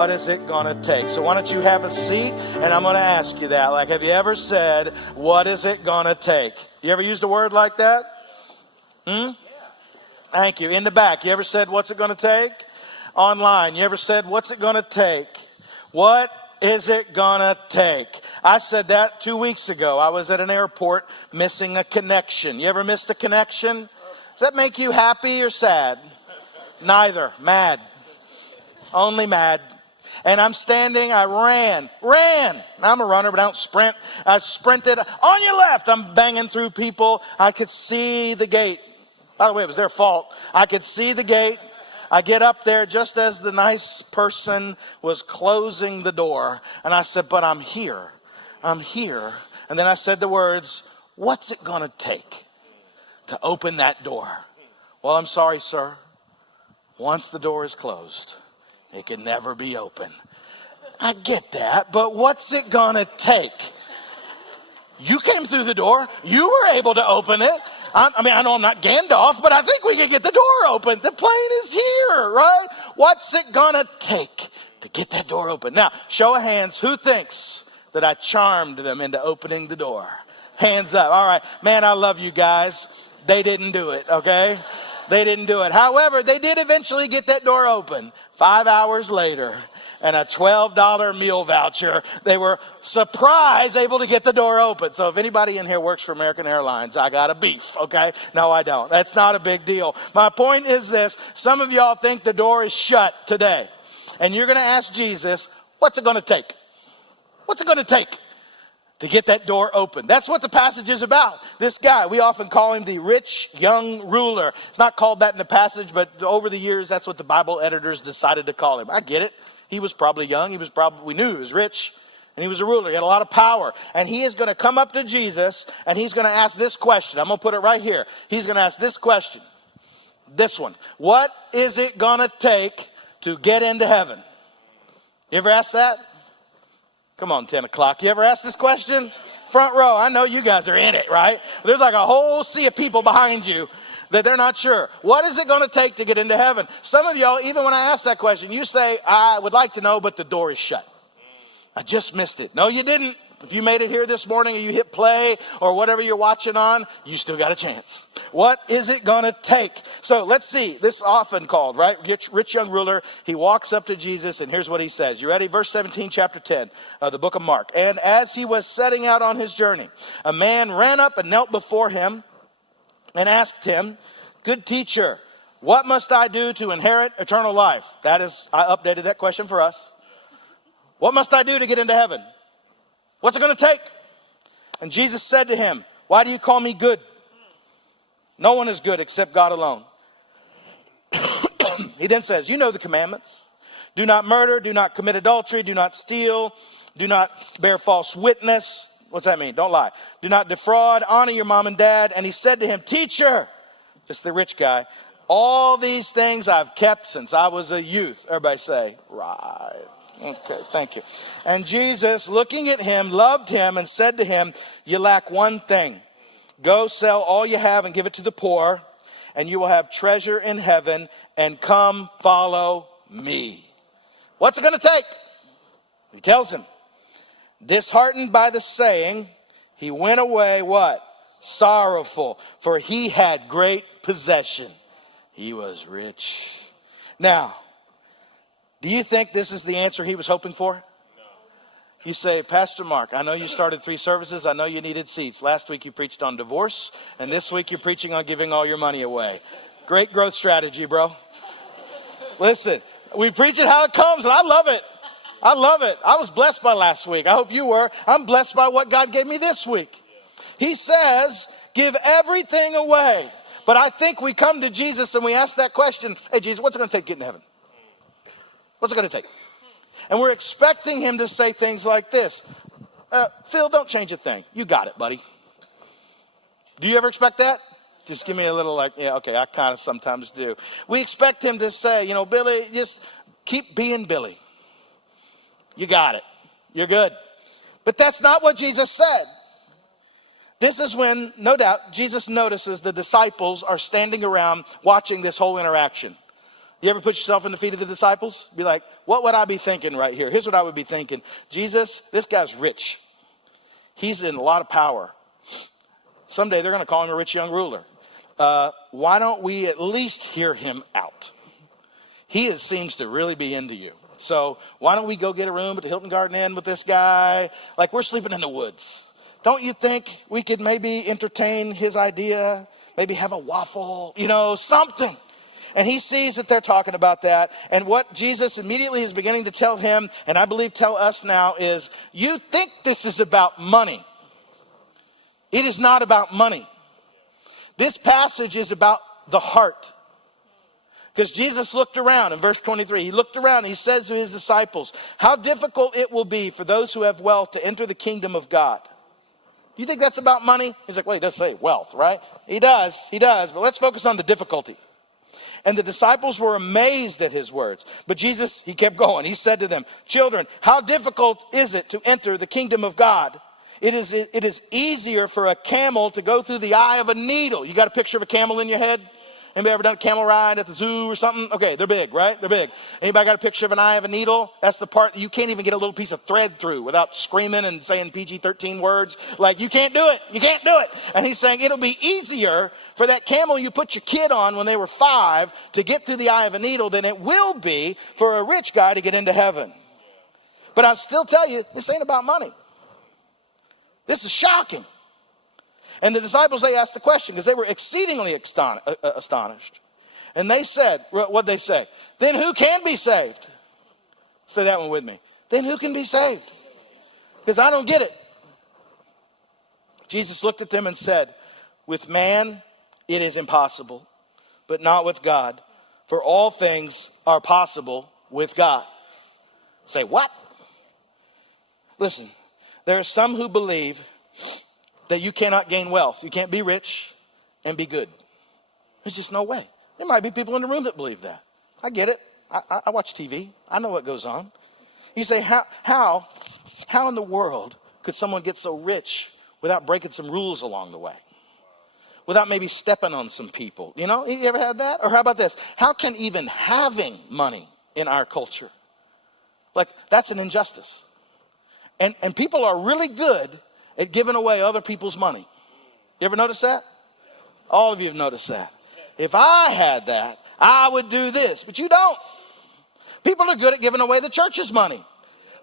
What is it going to take? So why don't you have a seat, and I'm going to ask you that. Like, have you ever said, what is it going to take? You ever used a word like that? Thank you. In the back, you ever said, what's it going to take? Online, you ever said, what's it going to take? What is it going to take? I said that 2 weeks ago. I was at an airport missing a connection. You ever missed a connection? Does that make you happy or sad? Neither. Mad. Only mad. And I'm standing, I ran. I'm a runner, but I don't sprint. I sprinted. On your left, I'm banging through people. I could see the gate. By the way, it was their fault. I could see the gate. I get up there just as the nice person was closing the door. And I said, but I'm here. I'm here. And then I said the words, what's it going to take to open that door? Well, I'm sorry, sir. Once the door is closed, it can never be open. I get that, but what's it gonna take? You came through the door. You were able to open it. I know I'm not Gandalf, but I think we can get the door open. The plane is here, right? What's it gonna take to get that door open? Now, show of hands, who thinks that I charmed them into opening the door? Hands up. All right. Man, I love you guys. They didn't do it, okay? They didn't do it. However, they did eventually get that door open. 5 hours later, and a $12 meal voucher, they were surprised able to get the door open. So if anybody in here works for American Airlines, I got a beef, okay? No, I don't. That's not a big deal. My point is this. Some of y'all think the door is shut today. And you're going to ask Jesus, what's it going to take? What's it going to take to get that door open? That's what the passage is about. This guy, we often call him the rich young ruler. It's not called that in the passage, but over the years, that's what the Bible editors decided to call him. I get it. He was probably young. We knew he was rich, and he was a ruler. He had a lot of power. And he is going to come up to Jesus, and he's going to ask this question. I'm going to put it right here. He's going to ask this question. This one. What is it going to take to get into heaven? You ever asked that? Come on, 10 o'clock. You ever asked this question? Front row. I know you guys are in it, right? There's like a whole sea of people behind you that they're not sure. What is it going to take to get into heaven? Some of y'all, even when I ask that question, you say, I would like to know, but the door is shut. I just missed it. No, you didn't. If you made it here this morning or you hit play or whatever you're watching on, you still got a chance. What is it going to take? So let's see. This is often called, right? Rich young ruler. He walks up to Jesus and here's what he says. You ready? Verse 17, chapter 10, the book of Mark. And as he was setting out on his journey, a man ran up and knelt before him and asked him, good teacher, what must I do to inherit eternal life? That is, I updated that question for us. What must I do to get into heaven? What's it going to take? And Jesus said to him, why do you call me good? No one is good except God alone. He then says, you know the commandments. Do not murder, do not commit adultery, do not steal, do not bear false witness. What's that mean? Don't lie. Do not defraud, honor your mom and dad. And he said to him, teacher, this is the rich guy, all these things I've kept since I was a youth. Everybody say, right. Okay, thank you. And Jesus, looking at him, loved him and said to him, you lack one thing. Go sell all you have and give it to the poor, and you will have treasure in heaven, and come follow me. What's it going to take? He tells him. Disheartened by the saying, he went away, what? Sorrowful, for he had great possession. He was rich. Now, do you think this is the answer he was hoping for? No. You say, Pastor Mark, I know you started 3 services. I know you needed seats. Last week you preached on divorce, and this week you're preaching on giving all your money away. Great growth strategy, bro. Listen, we preach it how it comes, and I love it. I love it. I was blessed by last week. I hope you were. I'm blessed by what God gave me this week. He says, give everything away. But I think we come to Jesus and we ask that question, hey, Jesus, what's it going to take to get into heaven? What's it going to take? And we're expecting him to say things like this. Phil, don't change a thing. You got it, buddy. Do you ever expect that? Just give me a little like, yeah, okay, I kind of sometimes do. We expect him to say, you know, Billy, just keep being Billy. You got it. You're good. But that's not what Jesus said. This is when, no doubt, Jesus notices the disciples are standing around watching this whole interaction. You ever put yourself in the feet of the disciples? Be like, what would I be thinking right here? Here's what I would be thinking. Jesus, this guy's rich. He's in a lot of power. Someday they're going to call him a rich young ruler. Why don't we at least hear him out? He seems to really be into you. So why don't we go get a room at the Hilton Garden Inn with this guy? Like, we're sleeping in the woods. Don't you think we could maybe entertain his idea? Maybe have a waffle, something. And he sees that they're talking about that. And what Jesus immediately is beginning to tell him, and I believe tell us now, is you think this is about money. It is not about money. This passage is about the heart. Because Jesus looked around in verse 23. He looked around and he says to his disciples, how difficult it will be for those who have wealth to enter the kingdom of God. You think that's about money? He's like, well, he does say wealth, right? He does. But let's focus on the difficulty. And the disciples were amazed at his words. But Jesus, he kept going. He said to them, children, how difficult is it to enter the kingdom of God? It is easier for a camel to go through the eye of a needle. You got a picture of a camel in your head? Anybody ever done a camel ride at the zoo or something? Okay, they're big, right? They're big. Anybody got a picture of an eye of a needle? That's the part you can't even get a little piece of thread through without screaming and saying PG-13 words. Like, you can't do it. You can't do it. And he's saying it'll be easier for that camel you put your kid on when they were 5 to get through the eye of a needle than it will be for a rich guy to get into heaven. But I'll still tell you, this ain't about money. This is shocking. And the disciples, they asked the question because they were exceedingly astonished. And they said, what'd they say? Then who can be saved? Say that one with me. Then who can be saved? Because I don't get it. Jesus looked at them and said, with man it is impossible, but not with God. For all things are possible with God. Say what? Listen, there are some who believe that you cannot gain wealth. You can't be rich and be good. There's just no way. There might be people in the room that believe that. I get it. I watch TV. I know what goes on. You say, how in the world could someone get so rich without breaking some rules along the way? Without maybe stepping on some people? You ever had that? Or how about this? How can even having money in our culture, like, that's an injustice. And people are really good at giving away other people's money. You ever notice that? All of you have noticed that. If I had that, I would do this. But you don't. People are good at giving away the church's money.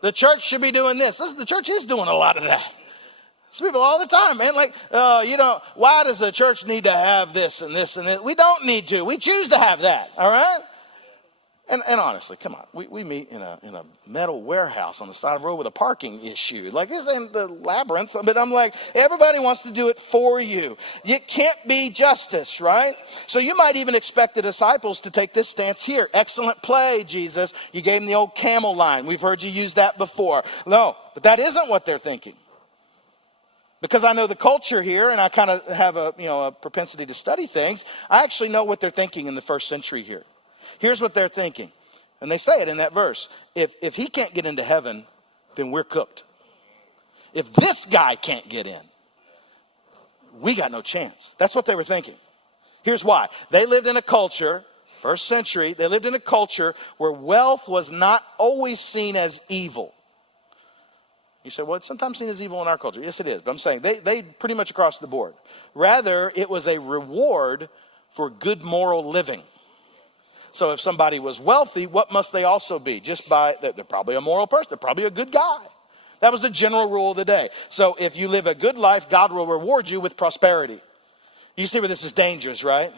The church should be doing this. Listen, the church is doing a lot of that. It's people all the time, man. Like, why does the church need to have this and this and this? We don't need to. We choose to have that. All right? And honestly, come on, we meet in a metal warehouse on the side of the road with a parking issue. Like, this ain't the labyrinth, but I'm like, everybody wants to do it for you. It can't be justice, right? So you might even expect the disciples to take this stance here. Excellent play, Jesus. You gave them the old camel line. We've heard you use that before. No, but that isn't what they're thinking. Because I know the culture here, and I kind of have a propensity to study things, I actually know what they're thinking in the first century here. Here's what they're thinking. And they say it in that verse. If he can't get into heaven, then we're cooked. If this guy can't get in, we got no chance. That's what they were thinking. Here's why. They lived in a culture, first century, they lived in a culture where wealth was not always seen as evil. You say, well, it's sometimes seen as evil in our culture. Yes, it is. But I'm saying they pretty much across the board. Rather, it was a reward for good moral living. So if somebody was wealthy, what must they also be? They're probably a moral person. They're probably a good guy. That was the general rule of the day. So if you live a good life, God will reward you with prosperity. You see where this is dangerous, right?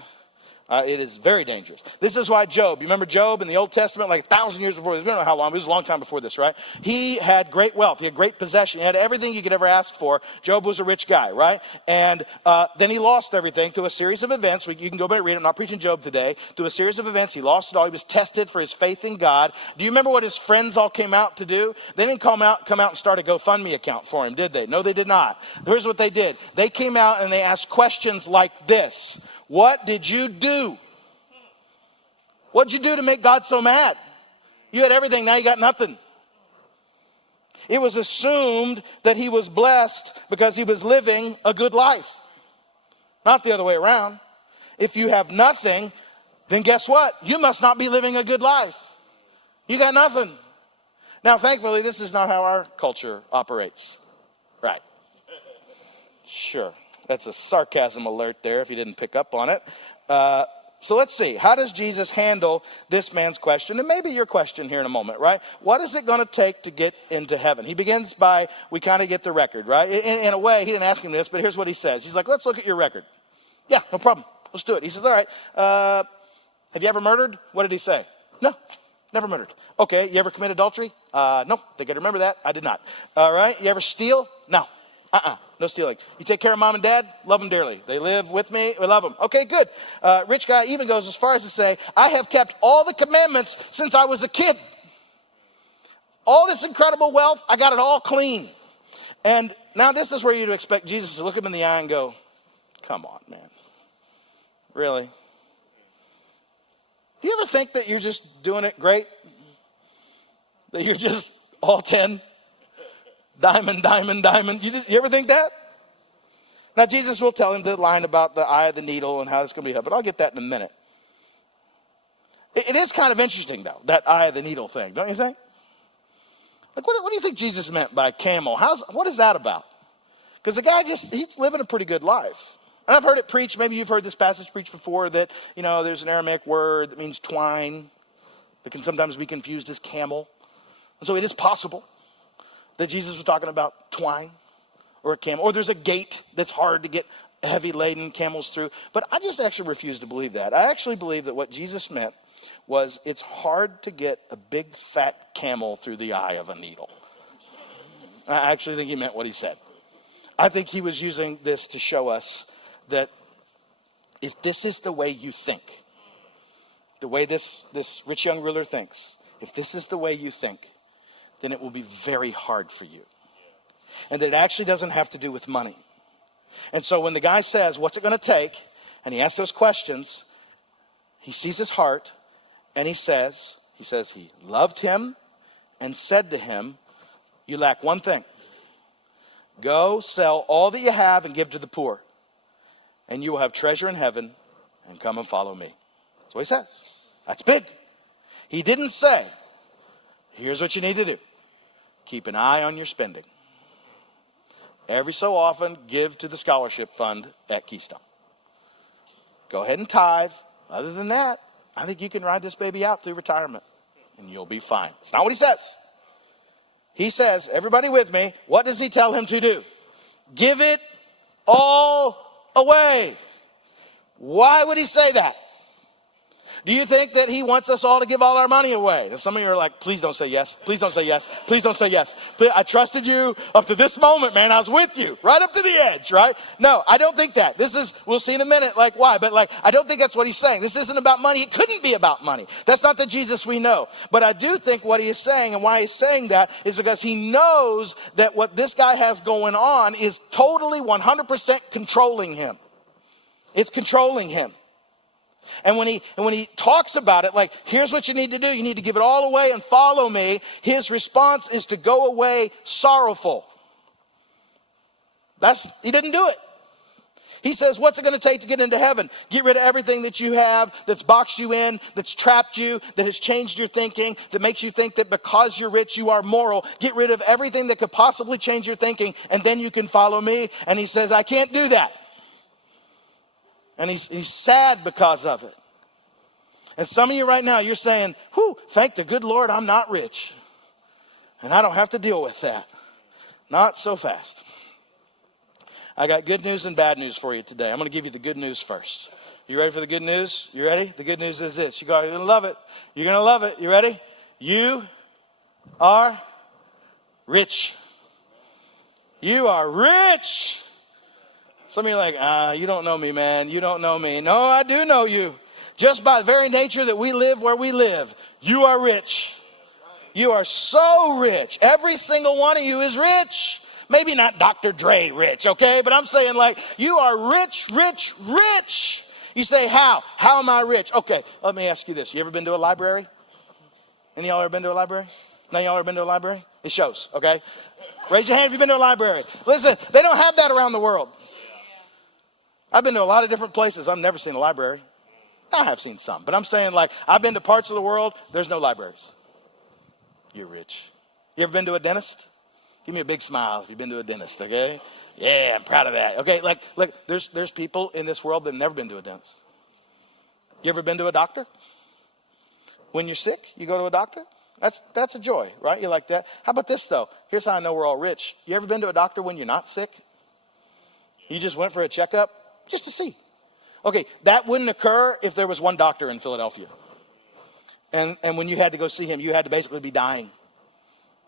It is very dangerous. This is why Job, you remember Job in the Old Testament, like 1,000 years before this, we don't know how long, but it was a long time before this, right? He had great wealth. He had great possession. He had everything you could ever ask for. Job was a rich guy, right? And then he lost everything through a series of events. You can go back and read it. I'm not preaching Job today. Through a series of events, he lost it all. He was tested for his faith in God. Do you remember what his friends all came out to do? They didn't come out and start a GoFundMe account for him, did they? No, they did not. Here's what they did. They came out and they asked questions like this. What did you do? What'd you do to make God so mad? You had everything, now you got nothing. It was assumed that he was blessed because he was living a good life. Not the other way around. If you have nothing, then guess what? You must not be living a good life. You got nothing. Now, thankfully, this is not how our culture operates. Right. Sure. That's a sarcasm alert there if you didn't pick up on it. So let's see. How does Jesus handle this man's question? And maybe your question here in a moment, right? What is it going to take to get into heaven? He begins by, we kind of get the record, right? In a way, he didn't ask him this, but here's what he says. He's like, let's look at your record. Yeah, no problem. Let's do it. He says, all right, have you ever murdered? What did he say? No, never murdered. Okay, you ever commit adultery? No, think I'd remember that. I did not. All right, you ever steal? No. No stealing. You take care of mom and dad? Love them dearly. They live with me. We love them. Okay, good. Rich guy even goes as far as to say, I have kept all the commandments since I was a kid. All this incredible wealth, I got it all clean. And now this is where you'd expect Jesus to look him in the eye and go, come on, man. Really? Do you ever think that you're just doing it great? That you're just all 10? Diamond, diamond, diamond. You ever think that? Now, Jesus will tell him the line about the eye of the needle and how it's going to be helped, but I'll get that in a minute. It is kind of interesting, though, that eye of the needle thing, don't you think? Like, what do you think Jesus meant by camel? What is that about? Because the guy he's living a pretty good life. And I've heard it preached, maybe you've heard this passage preached before, that, there's an Aramaic word that means twine. That can sometimes be confused as camel. And so it is possible that Jesus was talking about twine or a camel. Or there's a gate that's hard to get heavy laden camels through. But I just actually refuse to believe that. I actually believe that what Jesus meant was it's hard to get a big fat camel through the eye of a needle. I actually think he meant what he said. I think he was using this to show us that if this is the way you think, the way this rich young ruler thinks, if this is the way you think, then it will be very hard for you. And that it actually doesn't have to do with money. And so when the guy says, what's it going to take? And he asks those questions, he sees his heart, and he says he loved him and said to him, you lack one thing. Go sell all that you have and give to the poor, and you will have treasure in heaven, and come and follow me. That's what he says. That's big. He didn't say, here's what you need to do. Keep an eye on your spending. Every so often, give to the scholarship fund at Keystone. Go ahead and tithe. Other than that, I think you can ride this baby out through retirement, and you'll be fine. It's not what he says. He says, everybody with me, what does he tell him to do? Give it all away. Why would he say that? Do you think that he wants us all to give all our money away? And some of you are like, please don't say yes. Please don't say yes. Please don't say yes. I trusted you up to this moment, man. I was with you right up to the edge, right? No, I don't think that. We'll see in a minute, why. But I don't think that's what he's saying. This isn't about money. It couldn't be about money. That's not the Jesus we know. But I do think what he is saying and why he's saying that is because he knows that what this guy has going on is totally 100% controlling him. It's controlling him. And when he talks about it, here's what you need to do. You need to give it all away and follow me. His response is to go away sorrowful. He didn't do it. He says, what's it going to take to get into heaven? Get rid of everything that you have that's boxed you in, that's trapped you, that has changed your thinking, that makes you think that because you're rich, you are moral. Get rid of everything that could possibly change your thinking, and then you can follow me. And he says, I can't do that. And he's sad because of it. And some of you right now, you're saying, thank the good Lord I'm not rich. And I don't have to deal with that. Not so fast. I got good news and bad news for you today. I'm going to give you the good news first. You ready for the good news? You ready? The good news is this. You're going to love it. You're going to love it. You ready? You are rich. You are rich. Some of you are like, you don't know me, man. You don't know me. No, I do know you. Just by the very nature that we live where we live, you are rich. You are so rich. Every single one of you is rich. Maybe not Dr. Dre rich, okay? But I'm saying you are rich, rich, rich. You say, how? How am I rich? Okay, let me ask you this. You ever been to a library? Any of y'all ever been to a library? None of y'all ever been to a library? It shows, okay? Raise your hand if you've been to a library. Listen, they don't have that around the world. I've been to a lot of different places. I've never seen a library. I have seen some, but I'm saying like I've been to parts of the world, there's no libraries. You're rich. You ever been to a dentist? Give me a big smile if you've been to a dentist, okay? Yeah, I'm proud of that. Okay, like there's people in this world that have never been to a dentist. You ever been to a doctor? When you're sick, you go to a doctor? That's a joy, right? You like that? How about this though? Here's how I know we're all rich. You ever been to a doctor when you're not sick? You just went for a checkup just to see. Okay, that wouldn't occur if there was one doctor in Philadelphia. And when you had to go see him, you had to basically be dying.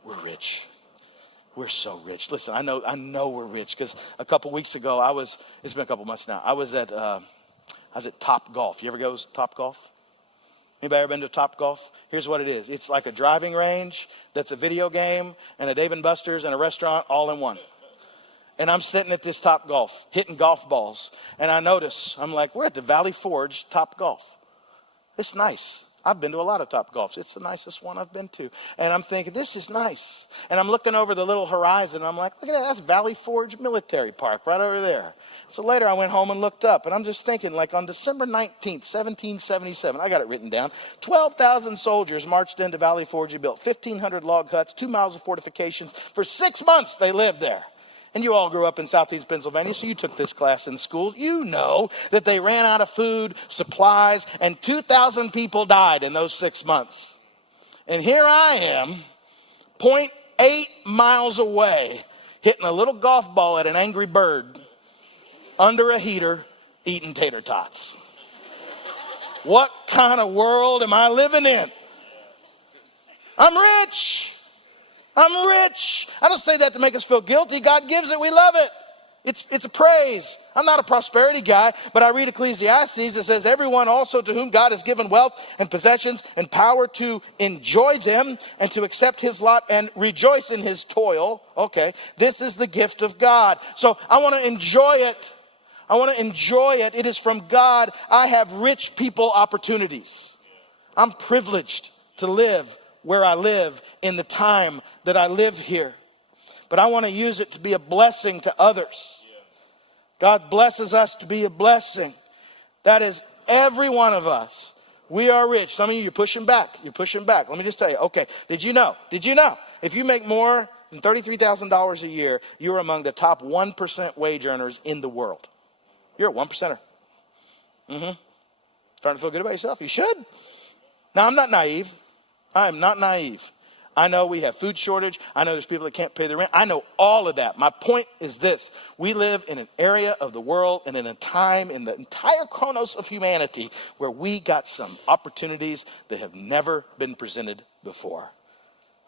We're rich. We're so rich. Listen, I know we're rich because a couple weeks ago it's been a couple months now. I was at Top Golf. You ever go to Top Golf? Anybody ever been to Top Golf? Here's what it is. It's like a driving range that's a video game and a Dave & Buster's and a restaurant all in one. And I'm sitting at this Top Golf, hitting golf balls. And I notice, I'm like, we're at the Valley Forge Top Golf. It's nice. I've been to a lot of Top Golfs. It's the nicest one I've been to. And I'm thinking, this is nice. And I'm looking over the little horizon. And I'm like, look at that. That's Valley Forge Military Park right over there. So later I went home and looked up. And I'm just thinking, like on December 19th, 1777, I got it written down, 12,000 soldiers marched into Valley Forge and built 1,500 log huts, 2 miles of fortifications. For 6 months they lived there. And you all grew up in Southeast Pennsylvania, so you took this class in school. You know that they ran out of food, supplies, and 2,000 people died in those 6 months. And here I am, 0.8 miles away, hitting a little golf ball at an angry bird under a heater, eating tater tots. What kind of world am I living in? I'm rich. I'm rich. I don't say that to make us feel guilty. God gives it. We love it. It's a praise. I'm not a prosperity guy, but I read Ecclesiastes that says everyone also to whom God has given wealth and possessions and power to enjoy them and to accept his lot and rejoice in his toil. Okay, this is the gift of God. So I want to enjoy it. I want to enjoy it. It is from God. I have rich people opportunities. I'm privileged to live where I live in the time that I live here. But I want to use it to be a blessing to others. God blesses us to be a blessing. That is every one of us. We are rich. Some of you, you're pushing back. You're pushing back. Let me just tell you. Okay, did you know? If you make more than $33,000 a year, you're among the top 1% wage earners in the world. You're a 1%er. Starting to feel good about yourself? You should. Now, I'm not naive. I am not naive. I know we have food shortage. I know there's people that can't pay their rent. I know all of that. My point is this. We live in an area of the world and in a time in the entire chronos of humanity where we got some opportunities that have never been presented before.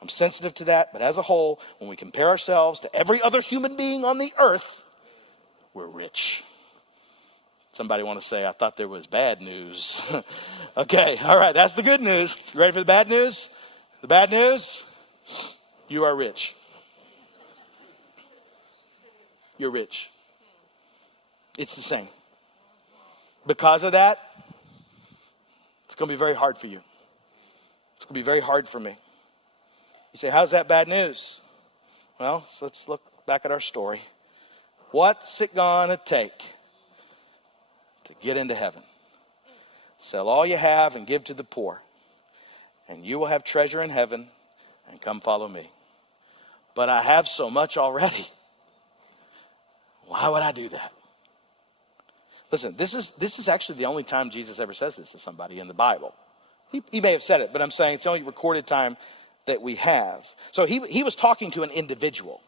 I'm sensitive to that, but as a whole, when we compare ourselves to every other human being on the earth, we're rich. Somebody want to say, I thought there was bad news. Okay, all right, that's the good news. You ready for the bad news? The bad news? You are rich. You're rich. It's the same. Because of that, it's going to be very hard for you. It's going to be very hard for me. You say, how's that bad news? Well, so let's look back at our story. What's it going to take to get into heaven? Sell all you have and give to the poor, and you will have treasure in heaven, and come follow me. But I have so much already. Why would I do that? Listen, this is actually the only time Jesus ever says this to somebody in the Bible. He may have said it, but I'm saying it's the only recorded time that we have. So he was talking to an individual.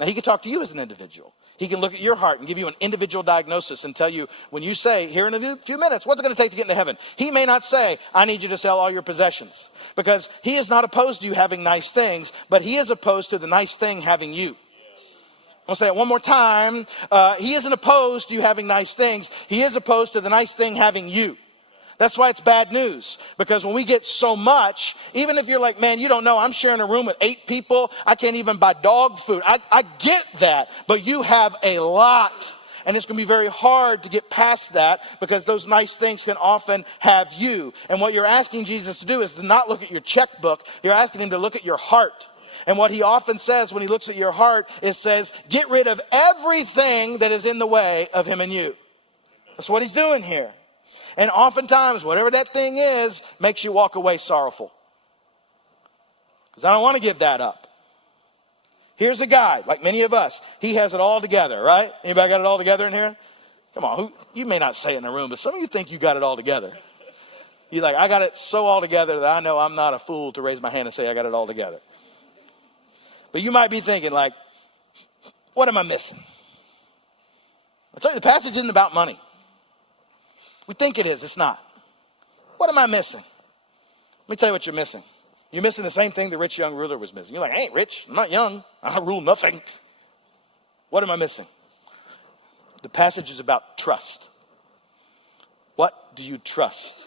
Now, he could talk to you as an individual. He can look at your heart and give you an individual diagnosis and tell you, when you say, here in a few minutes, what's it going to take to get into heaven? He may not say, I need you to sell all your possessions. Because he is not opposed to you having nice things, but he is opposed to the nice thing having you. I'll say it one more time. He isn't opposed to you having nice things. He is opposed to the nice thing having you. That's why it's bad news. Because when we get so much, even if you're like, man, you don't know, I'm sharing a room with 8 people. I can't even buy dog food. I get that. But you have a lot. And it's going to be very hard to get past that because those nice things can often have you. And what you're asking Jesus to do is to not look at your checkbook. You're asking him to look at your heart. And what he often says when he looks at your heart is says, get rid of everything that is in the way of him and you. That's what he's doing here. And oftentimes, whatever that thing is, makes you walk away sorrowful. Because I don't want to give that up. Here's a guy, like many of us. He has it all together, right? Anybody got it all together in here? Come on, you may not say it in the room, but some of you think you got it all together. You're like, I got it so all together that I know I'm not a fool to raise my hand and say I got it all together. But you might be thinking, like, what am I missing? I tell you, the passage isn't about money. We think it is. It's not. What am I missing? Let me tell you what you're missing. You're missing the same thing the rich young ruler was missing. You're like, I ain't rich. I'm not young. I rule nothing. What am I missing? The passage is about trust. What do you trust?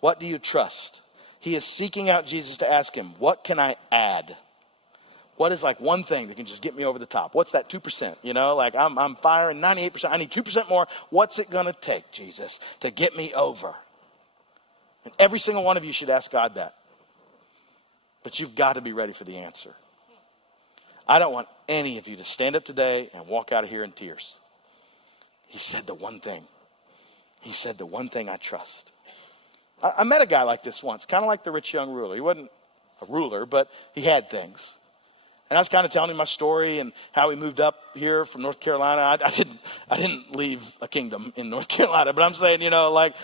What do you trust? He is seeking out Jesus to ask him, what can I add? What is like one thing that can just get me over the top? What's that 2%? You know, like I'm firing 98%. I need 2% more. What's it going to take, Jesus, to get me over? And every single one of you should ask God that. But you've got to be ready for the answer. I don't want any of you to stand up today and walk out of here in tears. He said the one thing. He said the one thing I trust. I met a guy like this once, kind of like the rich young ruler. He wasn't a ruler, but he had things. And I was kind of telling him my story and how he moved up here from North Carolina. I didn't leave a kingdom in North Carolina, but I'm saying, you know, like,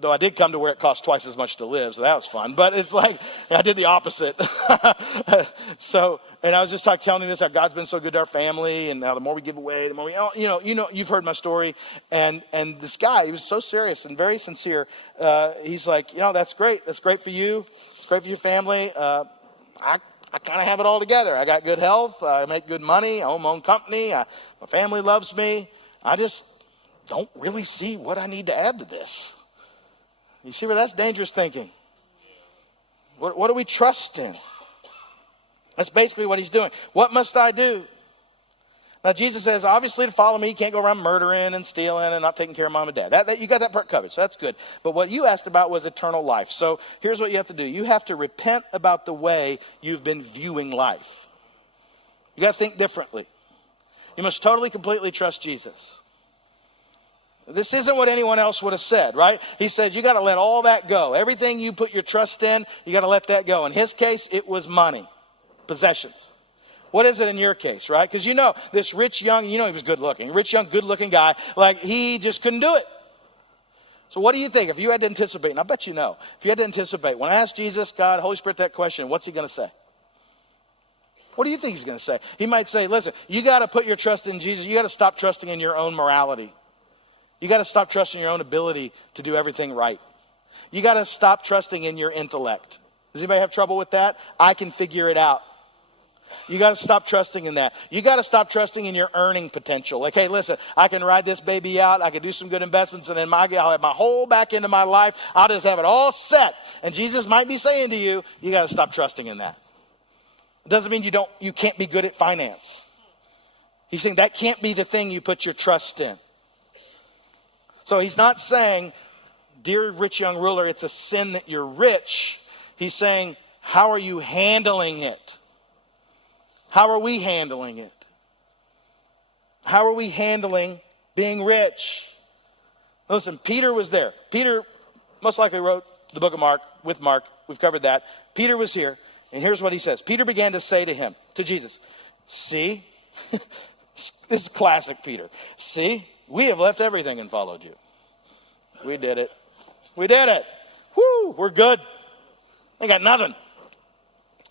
though I did come to where it cost twice as much to live, so that was fun. But it's like, I did the opposite. And I was just telling him this, how God's been so good to our family, and how the more we give away, the more we, you've heard my story. And this guy, he was so serious and very sincere. He's like, that's great. That's great for you. It's great for your family. I kind of have it all together. I got good health. I make good money. I own my own company. My family loves me. I just don't really see what I need to add to this. You see where that's dangerous thinking? What do we trust in? That's basically what he's doing. What must I do? Now, Jesus says, obviously, to follow me, you can't go around murdering and stealing and not taking care of mom and dad. That you got that part covered, so that's good. But what you asked about was eternal life. So here's what you have to do. You have to repent about the way you've been viewing life. You got to think differently. You must totally, completely trust Jesus. This isn't what anyone else would have said, right? He said, you got to let all that go. Everything you put your trust in, you got to let that go. In his case, it was money, possessions. What is it in your case, right? Because this rich young, he was good looking, rich young, good looking guy, like he just couldn't do it. So what do you think? If you had to anticipate, and I bet you know, if you had to anticipate, when I asked Jesus, God, Holy Spirit, that question, what's he going to say? What do you think he's going to say? He might say, listen, you got to put your trust in Jesus. You got to stop trusting in your own morality. You got to stop trusting your own ability to do everything right. You got to stop trusting in your intellect. Does anybody have trouble with that? I can figure it out. You got to stop trusting in that. You got to stop trusting in your earning potential. Like, hey, listen, I can ride this baby out. I can do some good investments, and then I'll have my whole back end of my life. I'll just have it all set. And Jesus might be saying to you, you got to stop trusting in that. It doesn't mean you can't be good at finance. He's saying that can't be the thing you put your trust in. So he's not saying, dear rich young ruler, it's a sin that you're rich. He's saying, how are you handling it? How are we handling it? How are we handling being rich? Listen, Peter was there. Peter most likely wrote the book of Mark with Mark. We've covered that. Peter was here, and here's what he says. Peter began to say to Jesus, see, this is classic Peter. See, we have left everything and followed you. We did it. We did it. Woo, we're good. Ain't got nothing.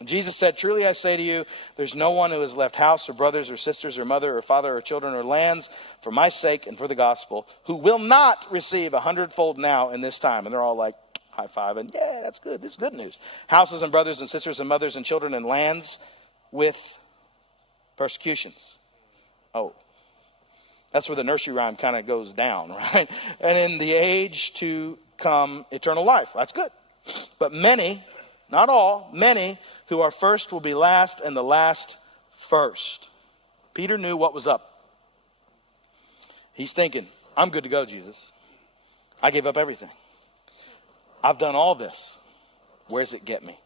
Jesus said, truly I say to you, there's no one who has left house or brothers or sisters or mother or father or children or lands for my sake and for the gospel who will not receive 100-fold now in this time. And they're all like high five and yeah, that's good. This is good news. Houses and brothers and sisters and mothers and children and lands with persecutions. Oh, that's where the nursery rhyme kind of goes down, right? And in the age to come, eternal life. That's good. But many, not all, many who are first will be last, and the last first. Peter knew what was up. He's thinking, I'm good to go, Jesus. I gave up everything. I've done all this. Where does it get me?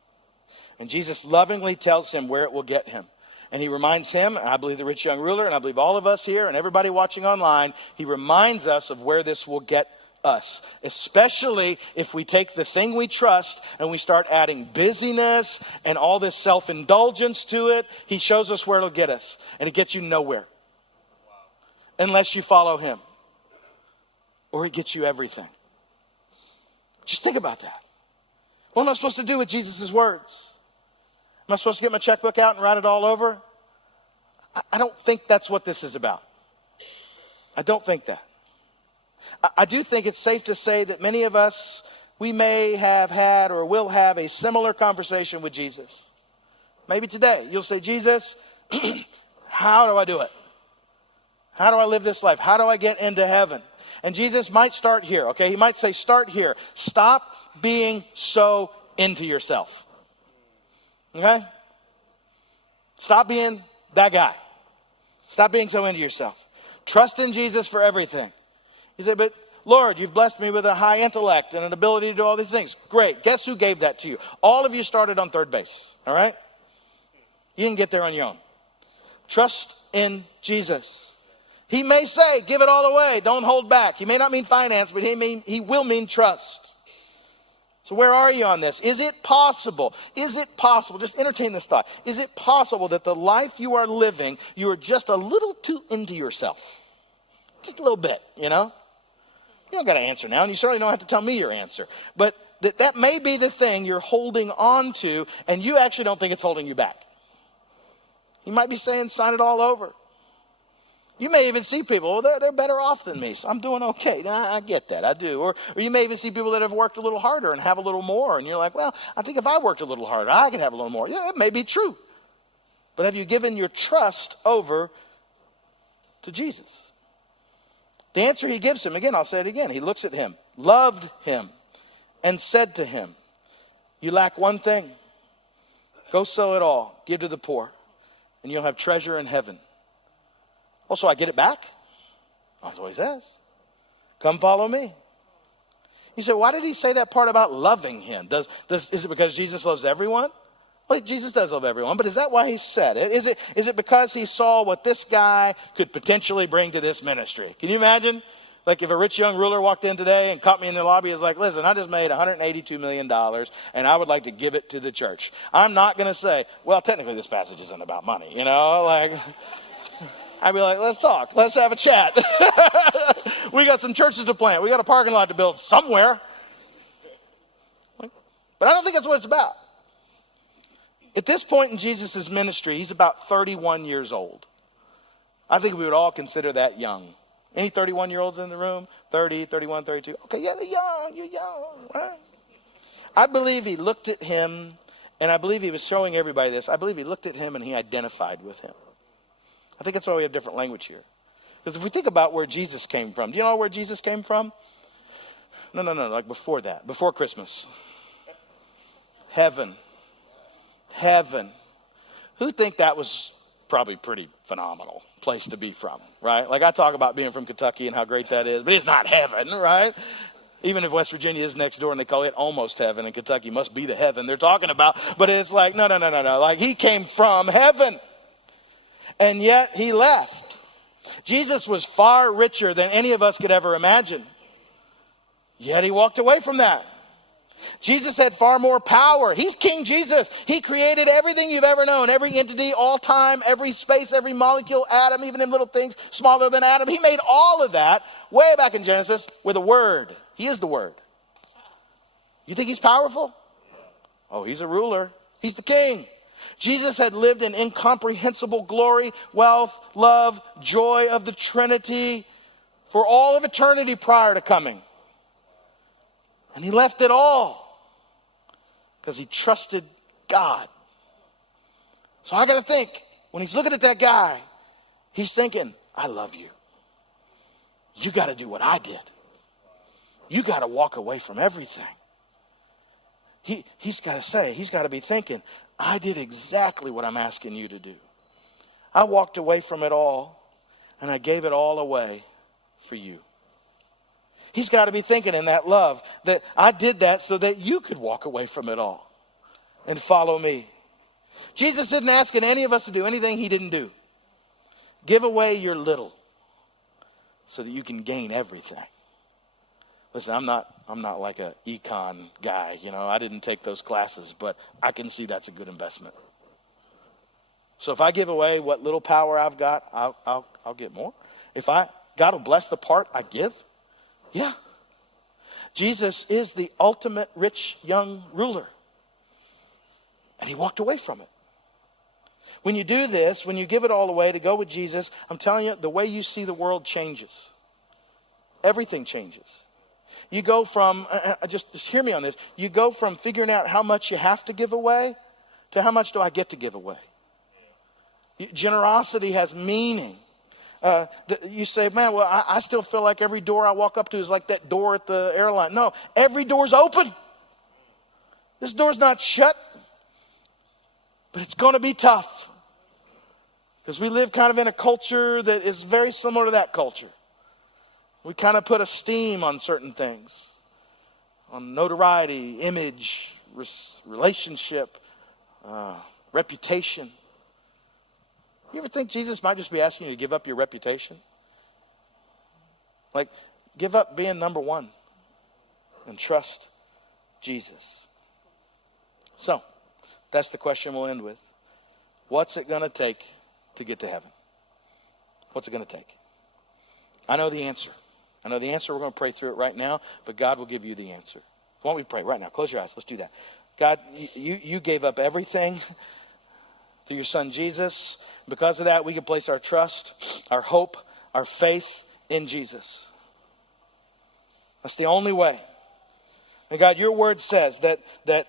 And Jesus lovingly tells him where it will get him. And he reminds him, and I believe the rich young ruler, and I believe all of us here and everybody watching online, he reminds us of where this will get us, especially if we take the thing we trust and we start adding busyness and all this self-indulgence to it. He shows us where it'll get us, and it gets you nowhere unless you follow him, or it gets you everything. Just think about that. What am I supposed to do with Jesus' words? Am I supposed to get my checkbook out and write it all over? I don't think that's what this is about. I don't think that. I do think it's safe to say that many of us, we may have had or will have a similar conversation with Jesus. Maybe today you'll say, Jesus, how do I do it? How do I live this life? How do I get into heaven? And Jesus might start here, okay? He might say, start here. Stop being so into yourself. Okay? Stop being that guy. Stop being so into yourself. Trust in Jesus for everything. You say, but Lord, you've blessed me with a high intellect and an ability to do all these things. Great. Guess who gave that to you? All of you started on third base. All right? You didn't get there on your own. Trust in Jesus. He may say, give it all away. Don't hold back. He may not mean finance, but he will mean trust. So where are you on this? Is it possible? Is it possible? Just entertain this thought. Is it possible that the life you are living, you are just a little too into yourself? Just a little bit, you know? You don't got to answer now, and you certainly don't have to tell me your answer. But that may be the thing you're holding on to, and you actually don't think it's holding you back. You might be saying, sign it all over. You may even see people, well, they're better off than me, so I'm doing okay. Nah, I get that, I do. Or you may even see people that have worked a little harder and have a little more, and you're like, well, I think if I worked a little harder, I could have a little more. Yeah, it may be true. But have you given your trust over to Jesus? The answer he gives him, again, I'll say it again. He looks at him, loved him, and said to him, you lack one thing. Go sell it all, give to the poor, and you'll have treasure in heaven. Oh, so I get it back? That's what he says. Come follow me. You say, why did he say that part about loving him? Is it because Jesus loves everyone? Well, Jesus does love everyone, but is that why he said it? Is it because he saw what this guy could potentially bring to this ministry? Can you imagine? Like if a rich young ruler walked in today and caught me in the lobby, is like, listen, I just made $182 million and I would like to give it to the church. I'm not going to say, well, technically this passage isn't about money, you know, like... I'd be like, let's talk. Let's have a chat. We got some churches to plant. We got a parking lot to build somewhere. But I don't think that's what it's about. At this point in Jesus' ministry, he's about 31 years old. I think we would all consider that young. Any 31-year-olds in the room? 30, 31, 32. Okay, yeah, they're young. You're young. Right? I believe he looked at him, and I believe he was showing everybody this. I believe he looked at him and he identified with him. I think that's why we have different language here. Because if we think about where Jesus came from, do you know where Jesus came from? No, like before that, before Christmas. Heaven. Who'd think that was probably pretty phenomenal place to be from, right? Like I talk about being from Kentucky and how great that is, but it's not heaven, right? Even if West Virginia is next door and they call it almost heaven, and Kentucky must be the heaven they're talking about. But it's like, no. Like he came from heaven. And yet he left. Jesus was far richer than any of us could ever imagine. Yet he walked away from that. Jesus had far more power. He's King Jesus. He created everything you've ever known. Every entity, all time, every space, every molecule, atom, even them little things smaller than atom. He made all of that way back in Genesis with a word. He is the word. You think he's powerful? Oh, he's a ruler. He's the king. Jesus had lived in incomprehensible glory, wealth, love, joy of the Trinity for all of eternity prior to coming. And he left it all because he trusted God. So I got to think, when he's looking at that guy, he's thinking, I love you. You got to do what I did. You got to walk away from everything. He's got to be thinking, I did exactly what I'm asking you to do. I walked away from it all and I gave it all away for you. He's got to be thinking in that love that I did that so that you could walk away from it all and follow me. Jesus isn't asking any of us to do anything he didn't do. Give away your little so that you can gain everything. Listen, I'm not like a econ guy. I didn't take those classes, but I can see that's a good investment. So if I give away what little power I've got, I'll get more. If God will bless the part I give, yeah. Jesus is the ultimate rich young ruler. And he walked away from it. When you do this, when you give it all away to go with Jesus, I'm telling you, the way you see the world changes. Everything changes. You go from, just hear me on this, you go from figuring out how much you have to give away to how much do I get to give away. Generosity has meaning. You say, man, well, I still feel like every door I walk up to is like that door at the airline. No, every door's open. This door's not shut. But it's going to be tough. Because we live kind of in a culture that is very similar to that culture. We kind of put esteem on certain things. On notoriety, image, relationship, reputation. You ever think Jesus might just be asking you to give up your reputation? Like, give up being number one and trust Jesus. So, that's the question we'll end with. What's it going to take to get to heaven? What's it going to take? I know the answer. We're going to pray through it right now, but God will give you the answer. Why don't we pray right now? Close your eyes. Let's do that. God, you gave up everything through your son Jesus. Because of that, we can place our trust, our hope, our faith in Jesus. That's the only way. And God, your word says that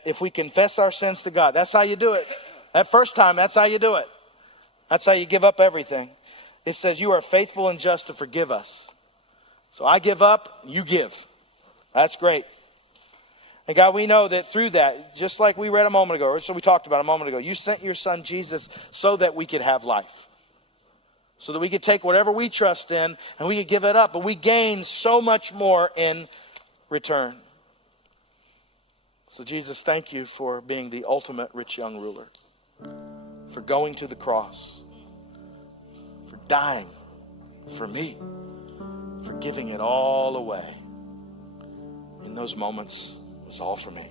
if we confess our sins to God, that's how you do it. That first time, that's how you do it. That's how you give up everything. It says you are faithful and just to forgive us. So I give up, you give. That's great. And God, we know that through that, just like we read a moment ago, or so we talked about a moment ago, you sent your son Jesus so that we could have life. So that we could take whatever we trust in and we could give it up. But we gain so much more in return. So Jesus, thank you for being the ultimate rich young ruler. For going to the cross. For dying for me. For giving it all away. In those moments, it was all for me.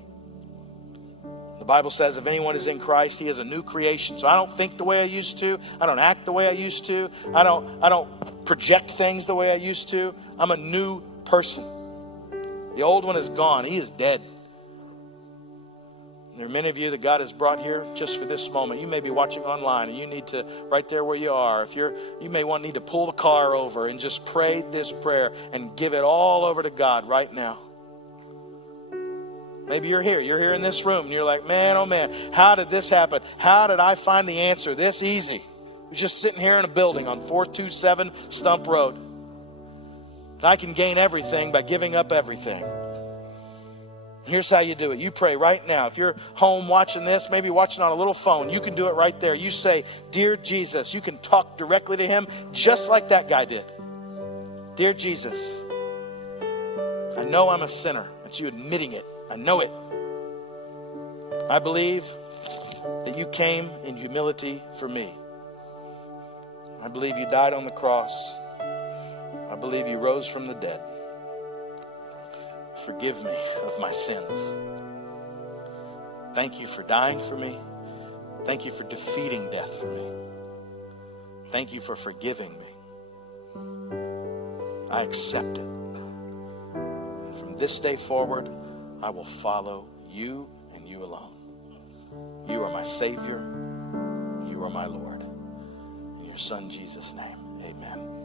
The Bible says if anyone is in Christ, he is a new creation. So I don't think the way I used to. I don't act the way I used to. I don't project things the way I used to. I'm a new person. The old one is gone. He is dead. There are many of you that God has brought here just for this moment. You may be watching online and you need to, right there where you are, you may need to pull the car over and just pray this prayer and give it all over to God right now. Maybe you're here in this room and you're like, man, oh man, how did this happen? How did I find the answer this easy? We're just sitting here in a building on 427 Stump Road. I can gain everything by giving up everything. Here's how you do it. You pray right now. If you're home watching this, maybe watching on a little phone, you can do it right there. You say, Dear Jesus. You can talk directly to him just like that guy did. Dear Jesus, I know I'm a sinner. That's you admitting it. I know it. I believe that you came in humility for me. I believe you died on the cross. I believe you rose from the dead. Forgive me of my sins. Thank you for dying for me. Thank you for defeating death for me. Thank you for forgiving me. I accept it. And from this day forward, I will follow you and you alone. You are my Savior. You are my Lord. In your Son, Jesus' name, amen.